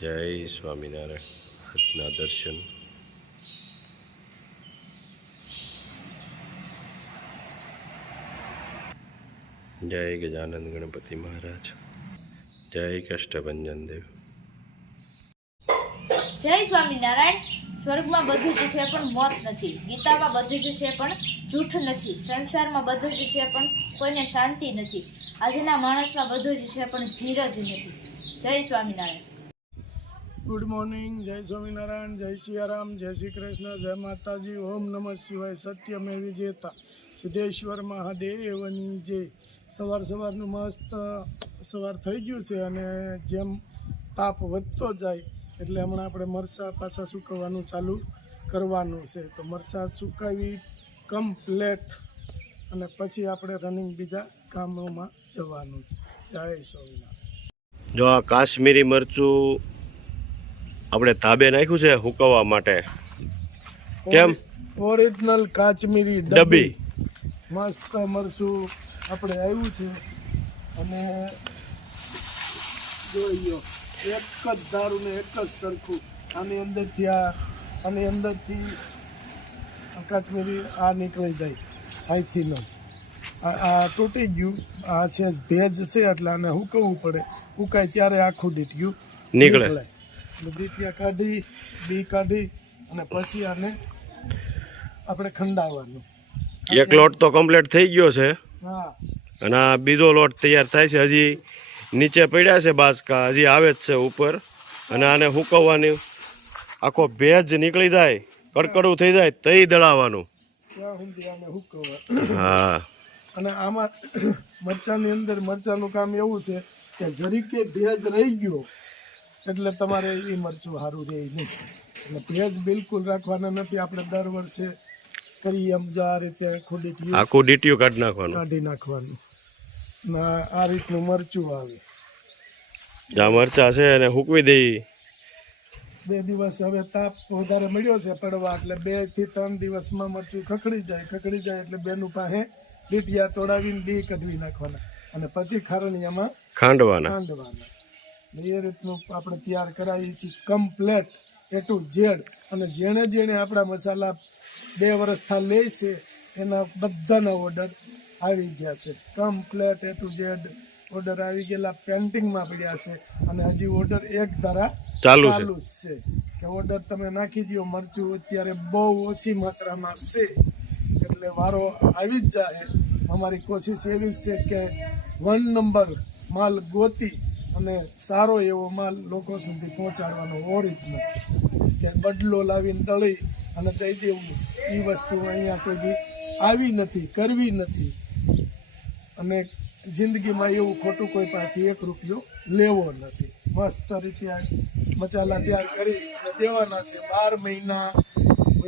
જય સ્વામિનારાયણ. આજના દર્શન. જય ગજાનંદ ગણપતિ મહારાજ. જય કષ્ટભંજન દેવ. જય સ્વામિનારાયણ. સ્વર્ગમાં બધું જ છે પણ મોત નથી. ગીતામાં બધું જ છે પણ જૂઠ નથી. સંસારમાં બધું જ છે પણ કોઈને શાંતિ નથી. આજના માણસમાં બધું જ છે પણ ધીરજ નથી. જય સ્વામિનારાયણ. Good morning. જય સ્વામિનારાયણ. જય સિયારામ. જય શ્રી કૃષ્ણ. જય માતાજી. ઓમ નમઃ શિવાય. સત્યમેવ વિજેતા સિદ્ધેશ્વર મહાદેવની જય. સવારનું મસ્ત સવાર થઈ ગયું છે અને જેમ તાપ વધતો જાય એટલે હમણાં આપણે મરચાં પાછા સૂકવવાનું ચાલુ કરવાનું છે. તો મરચાં સુકાવી કમ્પ્લેટ અને પછી આપણે રનિંગ બીજા કામોમાં જવાનું છે. જય સ્વામિનારાયણ. જો આ કાશ્મીરી મરચું આપણે ધાબે નાખ્યું છે હુકવવા માટે. કેમ? ઓરિજિનલ કાશ્મીરી ડબ્બી. મસ્ત મરચું આપણે આવ્યું છે અને જોઈ એક જ ધારું ને એક જ સરખું. આની અંદરથી કાશ્મીરી આ નીકળી જાય અહીંથી જ. આ તૂટી ગયું. આ છે ભેજ છે એટલે આને હુકવવું પડે. હુકાય ત્યારે આખું ડીટ્યું નીકળે. ડીટિયા બી કાઢી અને પછી આને આપણે ખંડાવવાનું. એક લોટ તો કમ્પ્લીટ થઈ ગયો છે હા, અને આ બીજો લોટ તૈયાર થાય છે. હજી નીચે પડ્યા છે બાસકા, હજી આવે જ છે ઉપર. અને આને હુકવવાની આખો ભેજ નીકળી જાય, કડકડું થઈ જાય તઈ દળાવવાનું. ત્યાં સુધી આને હુકવવા. હા. અને આમાં મરચાંની અંદર મરચાંનું કામ એવું છે કે જરીકે ભેજ રહી ગયો એટલે તમારે એ મરચું સારું રહે નહીં. એટલે ભેજ બિલકુલ રાખવાના નથી. આપણે દર વર્ષે કરીએ એમ જો આ રીતે આખું ડીટીયું કાઢી નાખવાનું. આ રીતનું મરચું આવે. જ્યાં મરચા છે એને હુકવી દઈ. 2 દિવસ હવે તાપ વધારે મળ્યો છે પડવા એટલે 2 થી 3 દિવસમાં મરચું ખખડી જાય એટલે બેનું પાસે લીટિયા તોડાવીને બી કઢવી નાખવાના અને પછી ખારણીયામાં ખાંડવાના. એ રીતનું આપણે તૈયાર કરાવીએ છીએ કમ્પ્લેટ A to Z. અને જેણે આપણા મસાલા 2 વર્ષથી લે છે એના બધાના ઓર્ડર આવી ગયા છે. Complete A to Z order આવી ગયેલા પેન્ટિંગમાં પડ્યા છે અને હજી ઓર્ડર એક ધારા ચાલુ જ છે કે ઓર્ડર તમે નાખી દો. મરચું અત્યારે બહુ ઓછી માત્રામાં છે એટલે વારો આવી જ જાય. અમારી કોશિશ એવી જ છે કે 1 નંબર માલ ગોતી અને સારો એવો માલ લોકો સુધી પહોંચાડવાનો. ઓરિજિનલ કે બદલો લાવીને દળી અને દઈ દેવું એ વસ્તુ અહીંયા કોઈ આવી નથી, કરવી નથી. અને જિંદગીમાં એવું ખોટું કોઈ પાસેથી 1 રૂપિયો લેવો નથી. મસ્ત રીતે મસાલા તૈયાર કરી અને દેવાના છે. 12 મહિના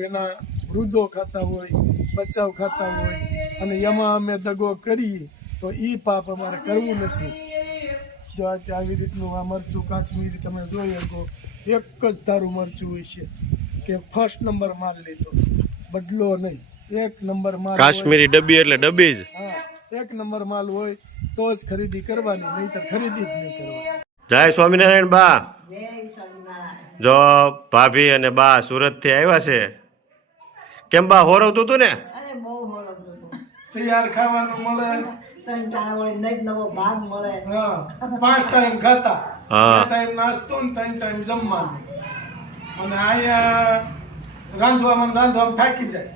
એના વૃદ્ધો ખાતા હોય, બચ્ચાઓ ખાતા હોય અને એમાં અમે દગો કરીએ તો એ પાપ અમારે કરવું નથી. જો આવી રીતનું આ મરચું કાશ્મીરી તમે જોઈ શકો. એક જ ધારું મરચું હોય છે કે ફર્સ્ટ નંબર માલ લીધો, બદલો નહીં. 1 નંબર માલ. કાશ્મીરી ડબ્બી એટલે ડબ્બી જ. હા, 1 નંબર માલ હોય તો જ ખરીદી કરવાની, નહીંતર ખરીદી જ નહીં કરવાની. જય સ્વામિનારાયણ બા. જો ભાભી અને બા સુરત થી આવ્યા છે. કેમ બા હોરવતું હતું ને? તૈયાર ખાવાનું મળે. 3 મળે. હા, 5 ટાઈમ ખાતા. હા. 2 ટાઈમ નાસ્તો ને 3 ટાઈમ જમવાનું. અને અહીંયા રાંધવામાં થાકી જાય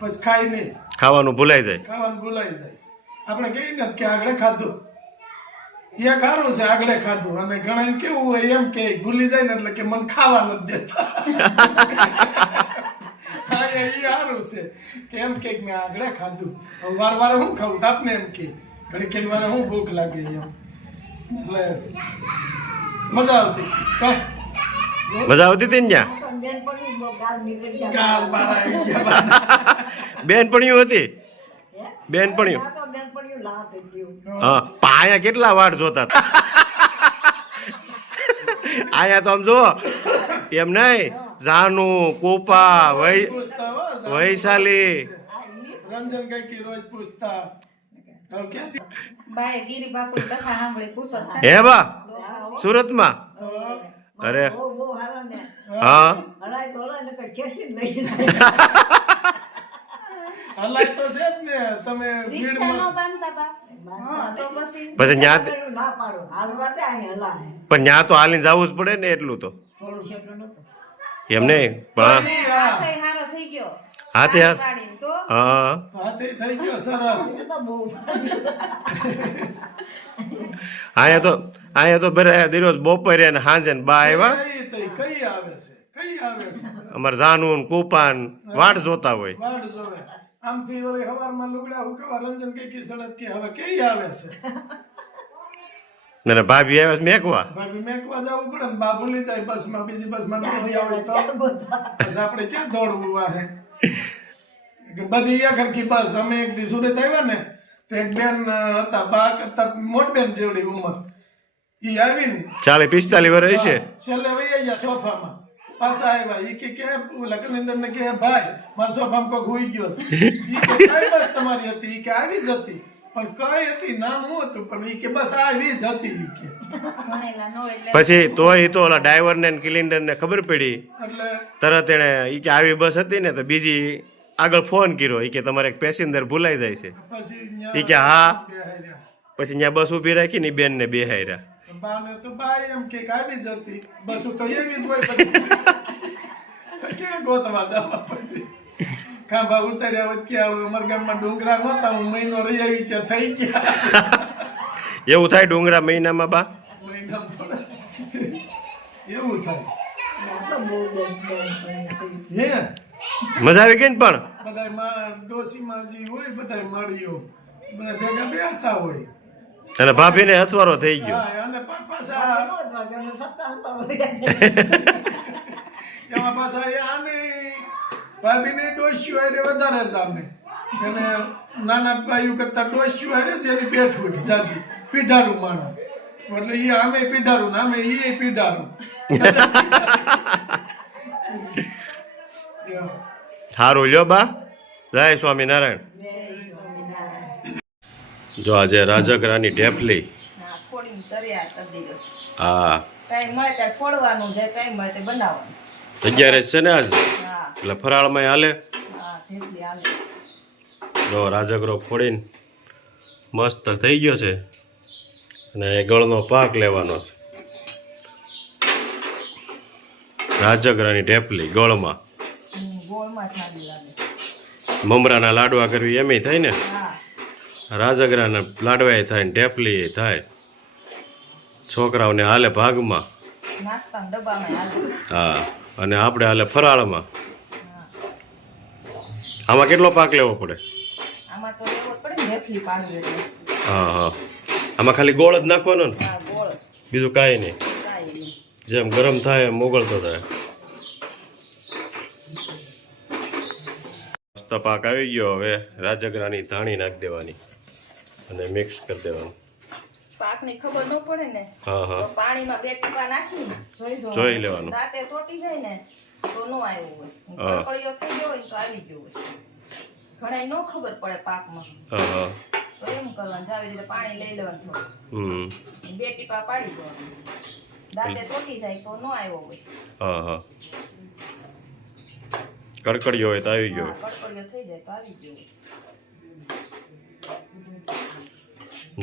પછી ખાઈ નહીં. ખાવાનું ભૂલાઈ જાય. આપણે કહીએ ને કે આગળ ખાધું એ સારું છે, આગળ ખાધું. અને ઘણા કેવું હોય એમ કે ભૂલી જાય ને એટલે કે મને ખાવા નથી દેતા. હા, એ સારું છે કે એમ કે મેં આગળ ખાધું. વારે હું ખાવું આપને એમ કે ઘડી વારે હું ભૂખ લાગે એમ. એટલે મજા આવતી. મજા આવતી હતી ને બેનપણીઓ હતી. બેનપણીઓ. હા, અહીંયા કેટલા વાટ જોતા હતા. અહીંયા તો આમ જો એમ નહીં. જાનું, કોપા, વૈશાલી, રંજન કઈ રોજ પૂછતા. બાય ગીરી બાપુ કથા સાંભળી પૂછત. હે બા સુરતમાં અરે બહુ હારા ને હા હલાય તો હલાય ને કઈ ખેંચીને લઈ જાય. હલાય તો છે જ ને તમે રિક્ષામાં બાંધતા બા હા તો પછી પછી ન્યા પેલું ના પાડો હાલવા દે અહીં હલાય પણ ન્યા તો હાલીને જવું જ પડે ને એટલું તો થોડું છેટલું નતું એમ નહીં પણ હાથે હારો થઈ ગયો હા તે હા પાડીને તો હા હાથે થઈ ગયો સરસ. એ તો બહુ અહીંયા તો ભરે દિરોજ બપોરે ને સાંજે ને બા આવ્યા કઈ આવે છે કઈ આવે છે અમારે જાનું ને કુપાન વાટ જોતા હોય વાડ જોવે આમથી વળી હવારમાં લુગડા હુકવા રંજન કઈ સડક કે હવે કઈ આવે છે અને ભાભી આવ્યા છે મેકવા ભાભી મેકવા જવું પડે ને બા ભૂલી જાય બસમાં બીજી બસમાં બેસી ગયા હોય તો બસ આપણે ક્યાં દોડવું વાહે કે બધી એક હરખી બસ અમે એક દી સુરત આવ્યા ને તો એક બેન હતા બા કરતા મોટ બેન જેવડી ઉંમર ઈ આવીને 40-45 વર્ષ છે છેલ્લે વહી ગયા સોફામાં પાછા આવ્યા ઈ કે ઓલા કલેન્ડર ને કે ભાઈ મારા સોફામાં કોક હોઈ ગયો છે ઈ કે કઈ બસ તમારી હતી ઈ કે આવી જ હતી પણ કઈ હતી નામ શું હતું પણ ઈ કે બસ આવી જ હતી ઈ કે ભણેલા નો એટલે પછી તોય તો ઓલા ડ્રાઈવર ને કિલિન્ડર ને ખબર પડી એટલે તરત એને ઈ કે આવી બસ હતી ને તો બીજી આગળ ફોન કર્યો ઈ કે તમારે એક પેસેન્જર ભૂલાઈ જાય છે પછી ઈ કે હા બેહાર્યા પછી ત્યાં બસ ઊભી રાખી ને બેન ને બેહાર્યા બાને તો બાઈ એમ કે આવી જ હતી બસ તો એવી જ હોય બધી. ક્યાં ગોતવા જવા પછી ખાંભા ઉતાર્યા હોત કે અમારા ગામમાં ડુંગરા નહોતા હું મહિનો રહી આવી ત્યાં થઈ ગયા એવું થાય ડુંગરા મહિનામાં બા મહિનામાં થોડા એવું થાય બહુ હે મજા આવી ગઈ ને પણ બધાય માં ડોસી માજી હોય બધાય મળીઓ બધા ભેગા બેસતા હોય અને ભાભીને હથવારો થઈ ગયો હા અને પાછા એમાં પાછા એ આને ભાભીને ડોસ્યું હારે વધારે જ આમે એને નાના ભાઈઓ કરતા ડોસ્યું હારે જ એની બેઠ ઉઠી ચાચી પીઢારું માણસ એટલે એ આમે પીઢારું ને આમે એ પીઢારું સારું લ્યો બા જય સ્વામિનારાયણ જો આજે રાજગરાની ઢેફલી હા, ફોડીને તૈયાર કરી દીધો છે. હા કાંઈ મળે ત્યારે ફોડવાનું છે, કાંઈ મળે તે બનાવવાનું. 11 છે ને આજ હા એટલે ફરાળમાં હાલે હા ઢેફલી હાલે. જો રાજગરો ફોડીને મસ્ત થઈ ગયો છે અને ગળનો પાક લેવાનો છે રાજગરાની ઢેફલી ગળમાં ગોળમાં સારી લાગે. મમરાના લાડવા કરવી એમેય થાય ને હા રાજગરાના લાડવા થાય ને ઢેફલી થાય છોકરાઓને હાલે ભાગમાં નાસ્તાના ડબ્બામાં હાલે. હા અને આપણે હાલે ફરાળમાં હા આમાં કેટલો પાક લેવો પડે આમાં તો લેવો જ પડે ને ઢેફલી પાડવી એટલે. હા હા આમાં ખાલી ગોળ જ નાખવાનો ને હા ગોળ જ બીજું કાંઈ નહીં કાંઈ નહીં. જેમ ગરમ થાય એમ મોગળતો થાય મસ્ત પાક આવી ગયો હવે રાજગરાની ધાણી નાખી દેવાની અને મિક્સ કરી દેવાનું પાકની ખબર ન પડે ને હા હા તો પાણીમાં 2 ટીપા નાખીને જોઈ લેવાનું. દાંતે ચોટી જાય ને તો નો આવ્યો હોય. હા. કળકળીઓ થઈ ગયો હોય ને તો આવી ગયો હોય. ઘણાય નો ખબર પડે પાકમાં. હા હા તો એમ કરવાનું છે, આવી રીતે પાણી લઈ લેવાનું થોડું. હમ 2 ટીપા પાડી દેવાનું. દાંતે ચોટી જાય તો નો આવ્યો હોય. હા હા કડકડીયો હોય તો આવી ગયો હા, કળકળીઓ થઈ જાય તો આવી ગયો હોય.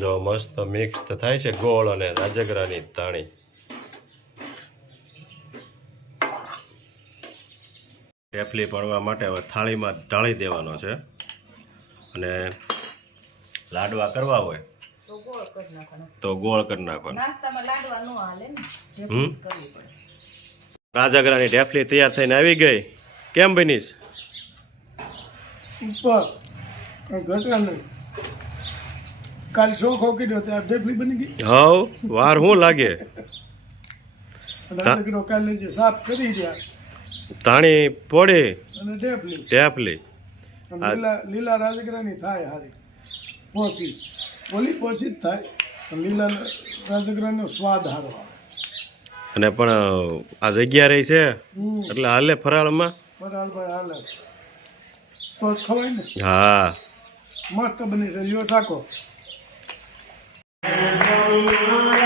જો મસ્ત મિક્સ તો થાય છે ગોળ અને રાજગરાની ધાણી ઢેફલી પડવા માટે હવે થાળીમાં ઢાળી દેવાનો છે અને લાડવા કરવા હોય તો ગોળ કરી નાખવાનો. તો ગોળ કરી નાખવાનો નાસ્તામાં લાડવા નો હાલે ને, ઢેફલી જ કરવી પડે. રાજગરાની ઢેફલી તૈયાર થઈને આવી ગઈ કેમ બનીશ ઉપર કઈ ઘટા નહીં કાલ શોખો કર્યો ત્યાં ઢેફલી બની ગઈ હવ વાર શું લાગે રાજગરો કાલે જે સાફ કરી રહ્યા ધાણી પોડી અને ઢેફલી ઢેફલી અને લીલા રાજગરાની થાય હારી પોસી ઓલી પોસી જ થાય પણ લીલા રાજગરાનો સ્વાદ હારો આવે અને પણ આ જગ્યા રહી છે હમ એટલે હાલે ફરાળમાં બરાબર હાલે તો જ ખવાય ને હા મસ્ત બની છે લ્યો ટાકો જય